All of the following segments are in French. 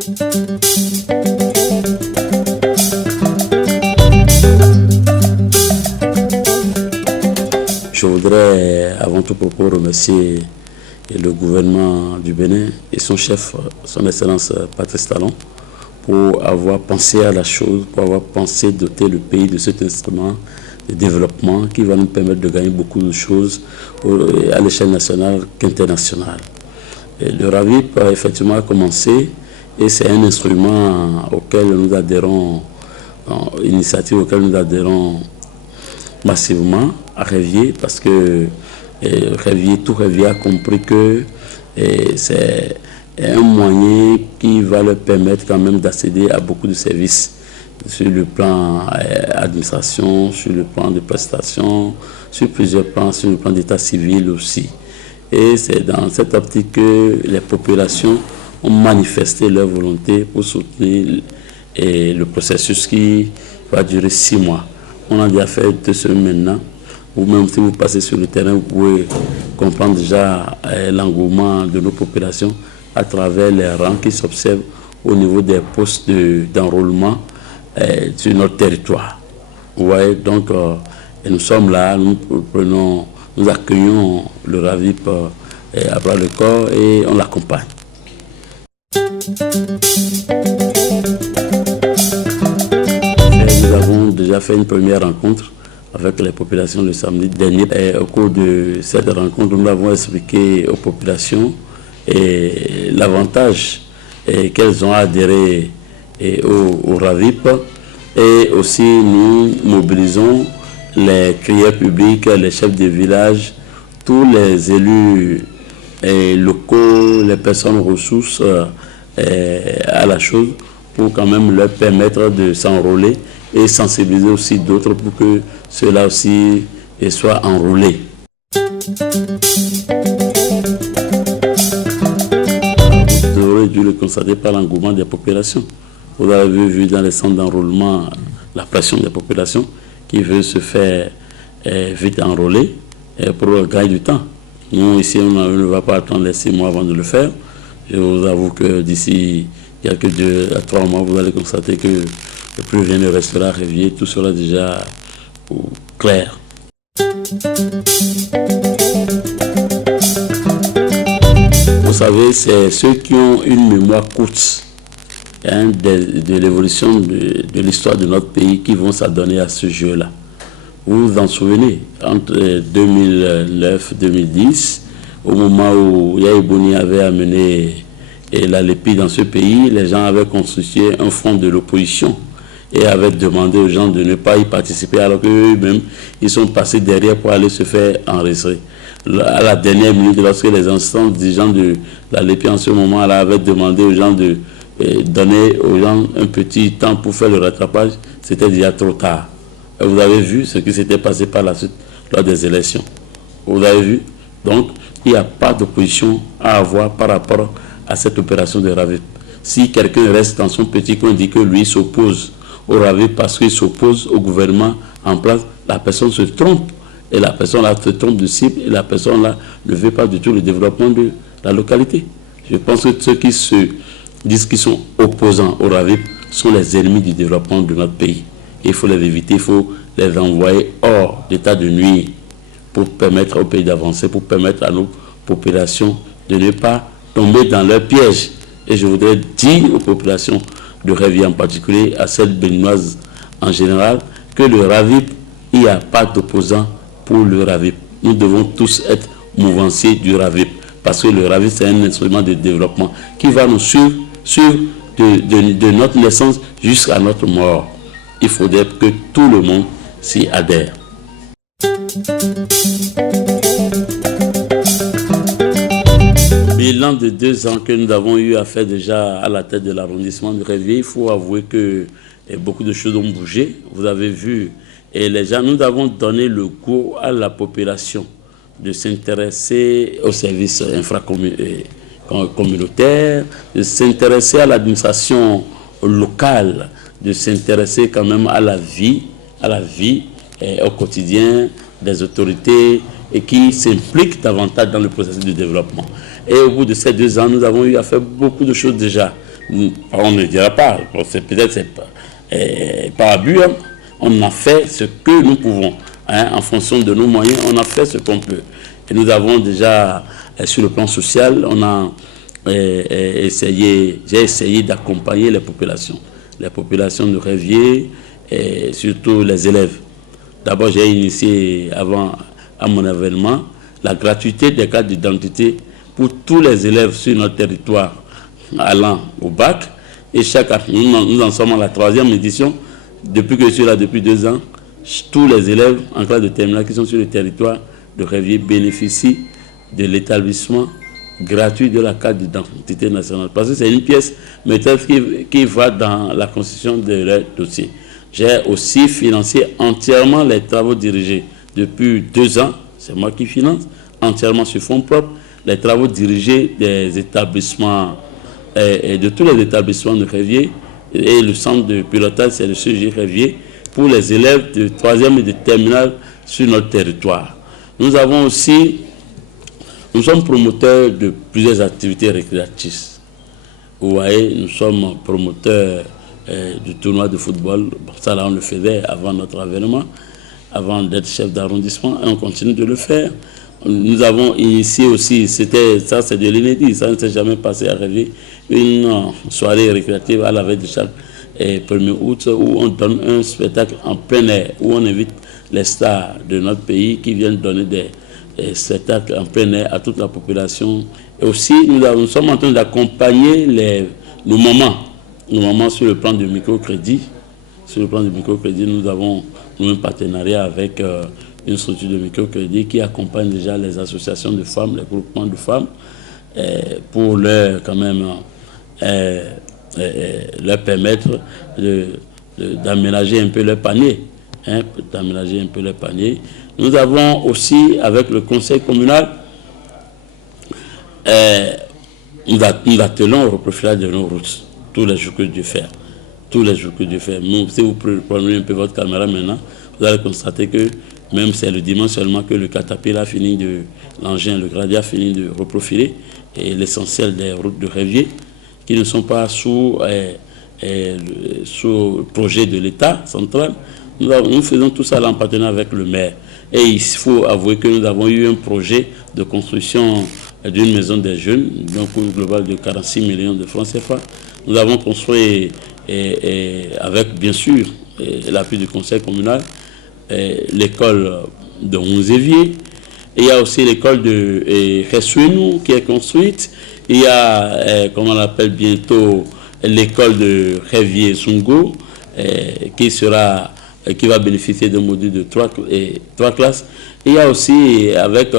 Je voudrais avant tout propos remercier le gouvernement du Bénin et son chef, son Excellence Patrice Talon, pour avoir pensé à la chose, pour avoir pensé doter le pays de cet instrument de développement qui va nous permettre de gagner beaucoup de choses à l'échelle nationale qu'internationale. Le RAVIP a effectivement commencé et c'est un instrument auquel nous adhérons, une initiative auquel nous adhérons massivement à Révier, parce que tout Révier a compris que c'est un moyen qui va leur permettre quand même d'accéder à beaucoup de services sur le plan administration, sur le plan de prestations, sur plusieurs plans, sur le plan d'état civil aussi. Et c'est dans cette optique que les populations ont manifesté leur volonté pour soutenir le processus qui va durer 6 mois. On a déjà fait 2 semaines maintenant. Ou même si vous passez sur le terrain, vous pouvez comprendre déjà l'engouement de nos populations à travers les rangs qui s'observent au niveau des postes d'enrôlement sur notre territoire. Vous voyez, donc nous sommes là, nous accueillons le RAVIP à bras le corps et on l'accompagne. Nous avons déjà fait une première rencontre avec les populations le samedi dernier. Et au cours de cette rencontre, nous avons expliqué aux populations l'avantage qu'elles ont adhéré au RAVIP. Et aussi, nous mobilisons les crieurs publics, les chefs de village, tous les élus locaux, les personnes ressources à la chose, pour quand même leur permettre de s'enrôler et sensibiliser aussi d'autres pour que ceux-là aussi soient enrôlés. Vous aurez dû le constater par l'engouement des populations. Vous avez vu dans les centres d'enrôlement la pression des populations qui veulent se faire vite enrôler pour gagner du temps. Nous, ici, on ne va pas attendre les 6 mois avant de le faire. Je vous avoue que d'ici quelques 2 à 3 mois, vous allez constater que plus rien ne restera Révier, tout sera déjà clair. Vous savez, c'est ceux qui ont une mémoire courte de l'évolution de l'histoire de notre pays qui vont s'adonner à ce jeu-là. Vous vous en souvenez, entre 2009 et 2010, au moment où Yahya Boni avait amené la LEPI dans ce pays, les gens avaient constitué un front de l'opposition et avaient demandé aux gens de ne pas y participer, alors qu'eux-mêmes, ils sont passés derrière pour aller se faire enregistrer. À la dernière minute, lorsque les instances dirigeants de la LEPI en ce moment-là avaient demandé aux gens de donner aux gens un petit temps pour faire le rattrapage, c'était déjà trop tard. Et vous avez vu ce qui s'était passé par la suite lors des élections. Vous avez vu? Donc, il n'y a pas d'opposition à avoir par rapport à cette opération de RAVIP. Si quelqu'un reste dans son petit coin et dit que lui s'oppose au RAVIP parce qu'il s'oppose au gouvernement en place, la personne se trompe. Et la personne là se trompe de cible et la personne là ne veut pas du tout le développement de la localité. Je pense que ceux qui se disent qu'ils sont opposants au RAVIP sont les ennemis du développement de notre pays. Il faut les éviter, il faut les envoyer hors d'état de nuire pour permettre au pays d'avancer, pour permettre à nos populations de ne pas tomber dans leur piège. Et je voudrais dire aux populations de Révier en particulier, à celles béninoises en général, que le RAVIP, il n'y a pas d'opposant pour le RAVIP. Nous devons tous être mouvanciers du RAVIP, parce que le RAVIP, c'est un instrument de développement qui va nous suivre de notre naissance jusqu'à notre mort. Il faudrait que tout le monde s'y adhère. Bilan de 2 ans que nous avons eu à faire déjà à la tête de l'arrondissement de Révier, il faut avouer que beaucoup de choses ont bougé. Vous avez vu, et les gens, nous avons donné le goût à la population de s'intéresser aux services infracommunautaires, de s'intéresser à l'administration locale, de s'intéresser quand même à la vie au quotidien des autorités et qui s'impliquent davantage dans le processus de développement. Et au bout de ces 2 ans, nous avons eu à faire beaucoup de choses déjà. on ne dira pas, peut-être c'est pas abus, hein. On a fait ce que nous pouvons, hein, en fonction de nos moyens, on a fait ce qu'on peut. Et nous avons déjà, sur le plan social, on a j'ai essayé d'accompagner les populations de Révier, et surtout les élèves. D'abord, j'ai initié, avant à mon événement, la gratuité des cartes d'identité pour tous les élèves sur notre territoire allant au bac. Et chaque année, nous en sommes à la 3e édition. Depuis que je suis là, depuis 2 ans, tous les élèves en classe de terminale qui sont sur le territoire de Révier bénéficient de l'établissement gratuit de la carte d'identité nationale. Parce que c'est une pièce méthode qui va dans la constitution de leur dossier. J'ai aussi financé entièrement les travaux dirigés depuis 2 ans. C'est moi qui finance entièrement sur fonds propres les travaux dirigés des établissements et de tous les établissements de Révier. Et le centre de pilotage, c'est le CG Révier pour les élèves de 3e et de terminale sur notre territoire. Nous sommes promoteurs de plusieurs activités récréatives. Vous voyez, nous sommes promoteurs du tournoi de football. Bon, ça là, on le faisait avant notre avènement, avant d'être chef d'arrondissement, et on continue de le faire. Nous avons initié aussi, c'est de l'inédit, ça ne s'est jamais passé à Révier, une soirée récréative à la veille de chaque 1er août où on donne un spectacle en plein air, où on invite les stars de notre pays qui viennent donner des spectacles en plein air à toute la population. Et aussi, nous sommes en train d'accompagner nos mamans sur le plan du microcrédit. Sur le plan du microcrédit, nous avons un partenariat avec une structure de microcrédit qui accompagne déjà les associations de femmes, les groupements de femmes, pour leur permettre d'aménager un peu leur panier. Nous avons aussi, avec le conseil communal, nous attelons au reprofilage de nos routes, tous les jours que Dieu fait. Si vous prenez un peu votre caméra maintenant, vous allez constater que même c'est le dimanche seulement que le Caterpillar l'engin, le Gradia finit de reprofiler, et l'essentiel des routes de Révier, qui ne sont pas sous projet de l'État central. Nous faisons tout ça là en partenariat avec le maire. Et il faut avouer que nous avons eu un projet de construction d'une maison des jeunes, d'un coût global de 46 millions de francs CFA. Nous avons construit, avec bien sûr l'appui du conseil communal, l'école de Ronzévier. Il y a aussi l'école de Ressuenou qui est construite. Il y a, comme on l'appelle bientôt, l'école de Révier-Sungo qui va bénéficier d'un module de 3 classes. Il y a aussi, avec,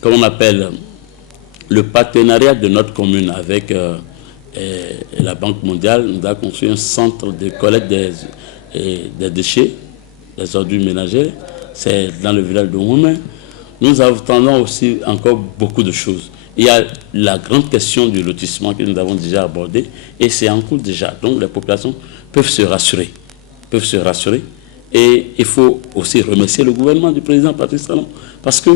comme on appelle, le partenariat de notre commune avec la Banque mondiale, nous avons construit un centre de collecte des déchets, des ordures ménagères. C'est dans le village de Roumain. Nous attendons aussi encore beaucoup de choses. Il y a la grande question du lotissement que nous avons déjà abordée et c'est en cours déjà. Donc les populations peuvent se rassurer. Et il faut aussi remercier le gouvernement du président Patrice Talon parce que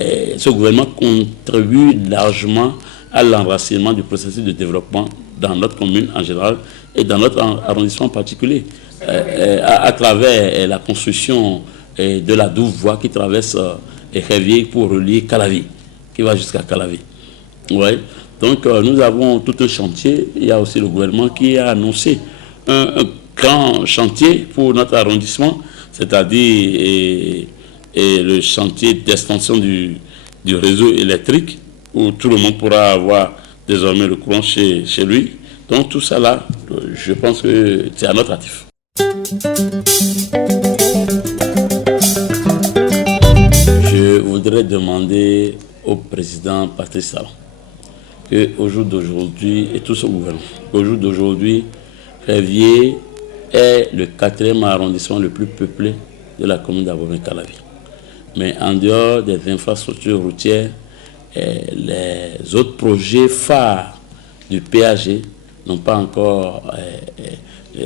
ce gouvernement contribue largement à l'enracinement du processus de développement dans notre commune en général et dans notre arrondissement en particulier, à travers la construction de la double voie qui traverse Révier pour relier Calavi, qui va jusqu'à Calavi. Ouais. Donc nous avons tout un chantier. Il y a aussi le gouvernement qui a annoncé un grand chantier pour notre arrondissement, c'est-à-dire le chantier d'extension du réseau électrique, où tout le monde pourra avoir désormais le courant chez lui. Donc tout ça là, je pense que c'est à notre actif. Je voudrais demander au président Patrice Talon qu'au jour d'aujourd'hui, et tout son gouvernement, au jour d'aujourd'hui, Révier est le 4e arrondissement le plus peuplé de la commune d'Abomey-Calavi. Mais en dehors des infrastructures routières, les autres projets phares du PAG n'ont pas encore,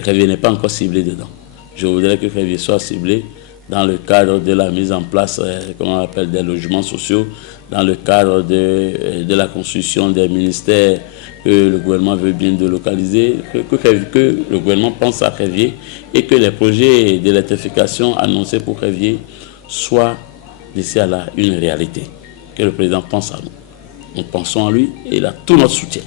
Révier n'est pas encore ciblé dedans. Je voudrais que Révier soit ciblé dans le cadre de la mise en place, comment on appelle, des logements sociaux, dans le cadre de la construction des ministères que le gouvernement veut bien délocaliser, que le gouvernement pense à Révier et que les projets d'électrification annoncés pour Révier soient d'ici à là une réalité. Que le président pense à nous. Nous pensons à lui et il a tout notre soutien.